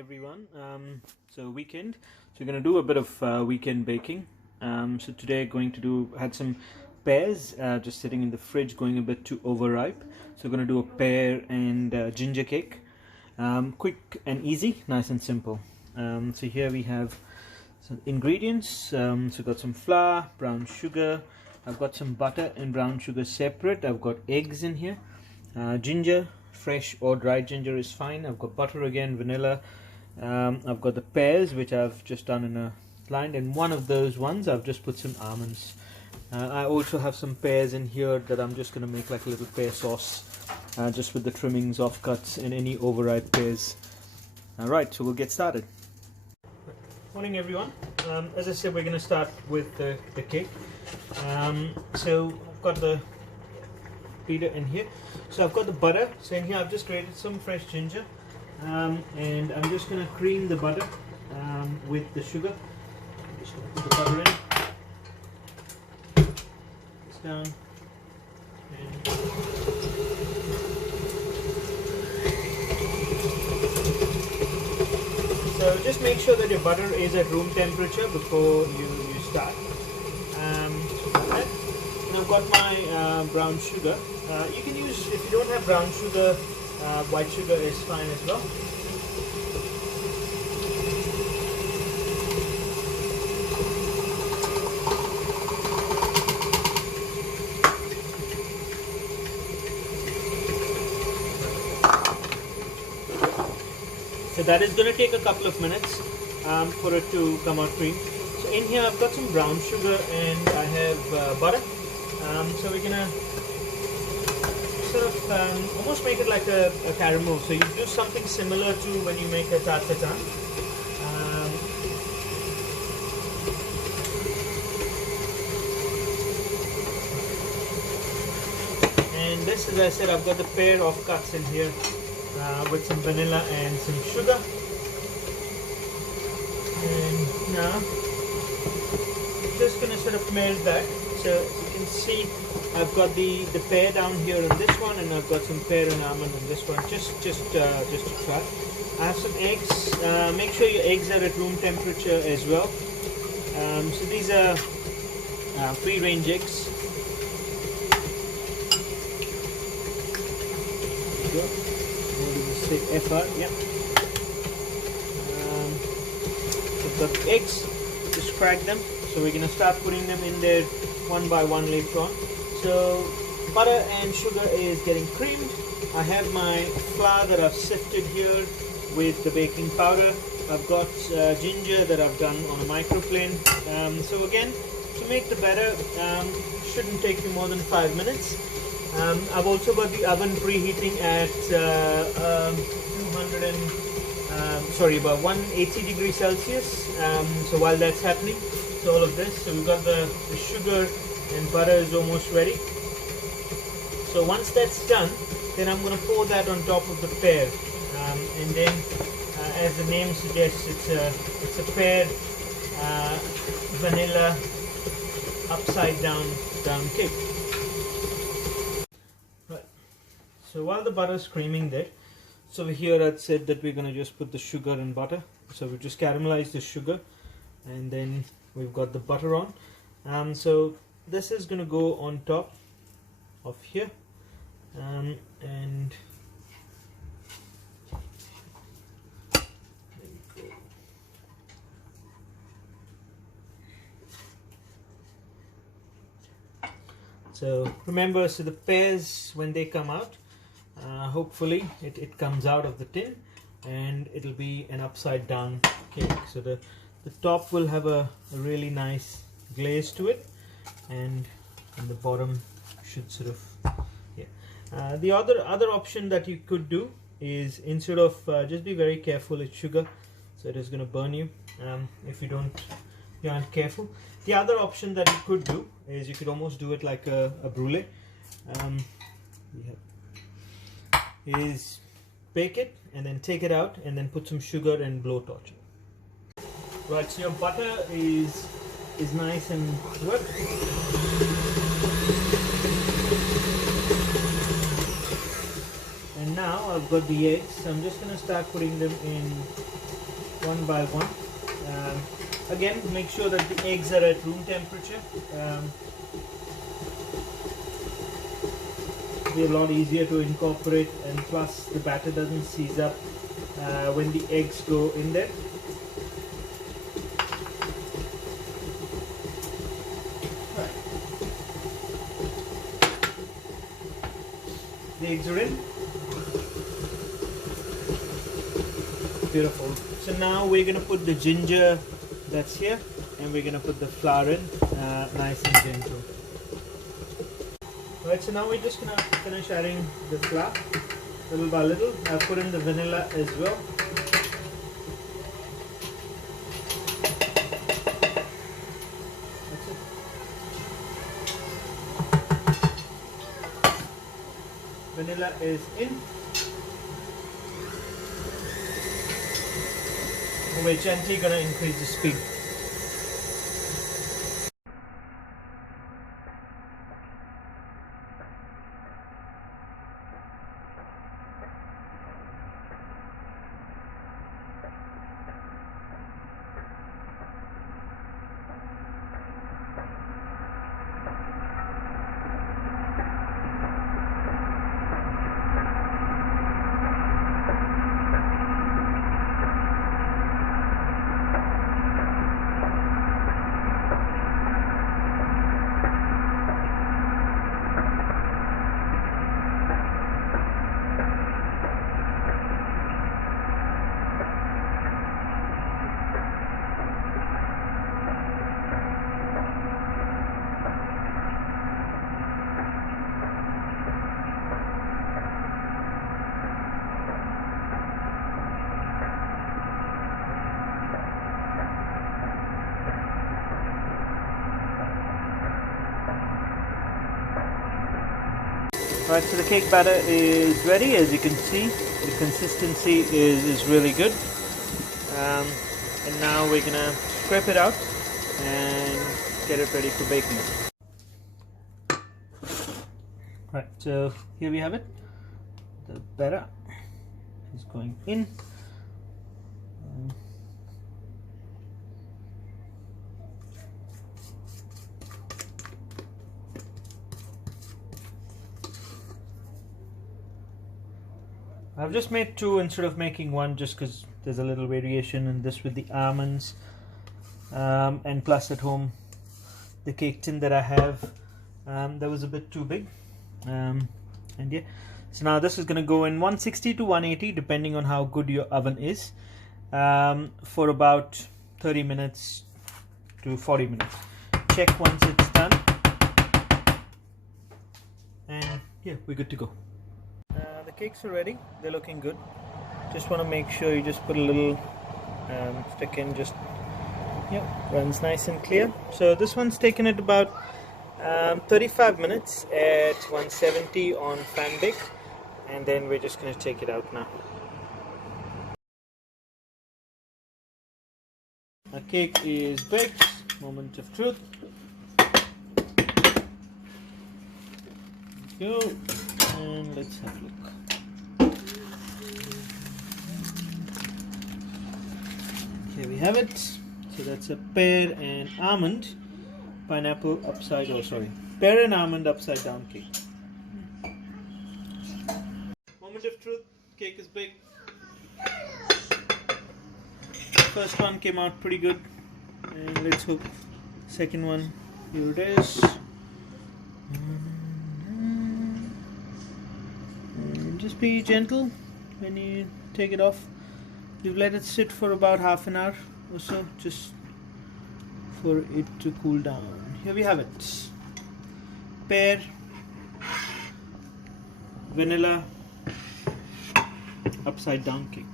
everyone. So weekend, so we're going to do a bit of weekend baking. So today going to had some pears just sitting in the fridge, going a bit too overripe. So we're going to do a pear and ginger cake. Quick and easy, nice and simple. So here we have some ingredients. So we've got some flour, brown sugar. I've got some butter and brown sugar separate. I've got eggs in here. Ginger, fresh or dried ginger is fine. I've got butter again, vanilla. I've got the pears, which I've just done in a line, and one of those ones I've just put some almonds. I also have some pears in here that I'm just going to make like a little pear sauce, just with the trimmings, offcuts and any overripe pears. Alright, so we'll get started. Morning everyone. As I said, we're going to start with the cake. So I've got the Pear in here. So I've got the butter. So in here I've just grated some fresh ginger, and I'm just going to cream the butter with the sugar. I'm just going to put the butter in. This down. And so just make sure that your butter is at room temperature before you start. And I've got my brown sugar. You can use, if you don't have brown sugar, white sugar is fine as well. So that is going to take a couple of minutes for it to come out cream. So in here I've got some brown sugar and I have butter. So we're going to sort of almost make it like a caramel. So you do something similar to when you make a tart tatin. And this, as I said, I've got the pear of cuts in here with some vanilla and some sugar. And now I'm just going to sort of melt that. So you can see I've got the pear down here in this one, and I've got some pear and almond in this one, just to try. I have some eggs. Make sure your eggs are at room temperature as well. So these are free-range eggs. There you go. Say FR, yeah. I've got eggs. Just crack them. So we're going to start putting them in there one by one later on. So butter and sugar is getting creamed. I have my flour that I've sifted here with the baking powder. I've got ginger that I've done on a microplane. So again, to make the batter, shouldn't take you more than 5 minutes. I've also got the oven preheating at about 180 degrees Celsius. So while that's happening, so all of this, so we've got the sugar and butter is almost ready. So once that's done, then I'm going to pour that on top of the pear, and then as the name suggests, it's a pear vanilla upside down cake. Right. So while the butter is creaming there, so here I'd said that we're going to just put the sugar and butter. So we just caramelize the sugar, and then we've got the butter on. So this is going to go on top of here, and there we go. So remember, so the pears, when they come out, hopefully it comes out of the tin, and it'll be an upside down cake. So the top will have a really nice glaze to it, and the bottom should sort of, yeah. The other option that you could do is, instead of just be very careful with sugar, so it is going to burn you if you aren't careful. The other option that you could do is you could almost do it like a brulee. Is bake it and then take it out and then put some sugar and blowtorch it. Right, so your butter is nice and good. And now I've got the eggs, so I'm just going to start putting them in one by one. Again, make sure that the eggs are at room temperature. Be a lot easier to incorporate, and plus the batter doesn't seize up when the eggs go in there. Right. The eggs are in. Beautiful. So now we're going to put the ginger that's here, and we're going to put the flour in, nice and gentle. Right, so now we're just going to finish adding the flour little by little. I'll put in the vanilla as well. That's it. Vanilla is in. We're gently going to increase the speed. Right, so the cake batter is ready. As you can see, the consistency is really good. And now we're gonna scrape it out and get it ready for baking. Right, so here we have it. The batter is going in. I've just made two instead of making one, just because there's a little variation in this with the almonds, and plus at home the cake tin that I have, that was a bit too big, and yeah, so now this is going to go in 160 to 180 depending on how good your oven is, for about 30 minutes to 40 minutes. Check once it's done, and yeah, we're good to go. The cakes are ready, they're looking good. Just want to make sure you just put a little stick in, just runs nice and clear. So this one's taken at about 35 minutes at 170 on fan bake, and then we're just going to take it out now. Our cake is baked. Moment of truth. Go, and let's have a look. Here we have it. So that's a pear and almond pineapple pear and almond upside down cake. Moment of truth. Cake is baked. First one came out pretty good, and let's hope second one. Here it is. And just be gentle when you take it off. You let it sit for about half an hour or so, just for it to cool down. Here we have it. Pear, vanilla, upside down cake.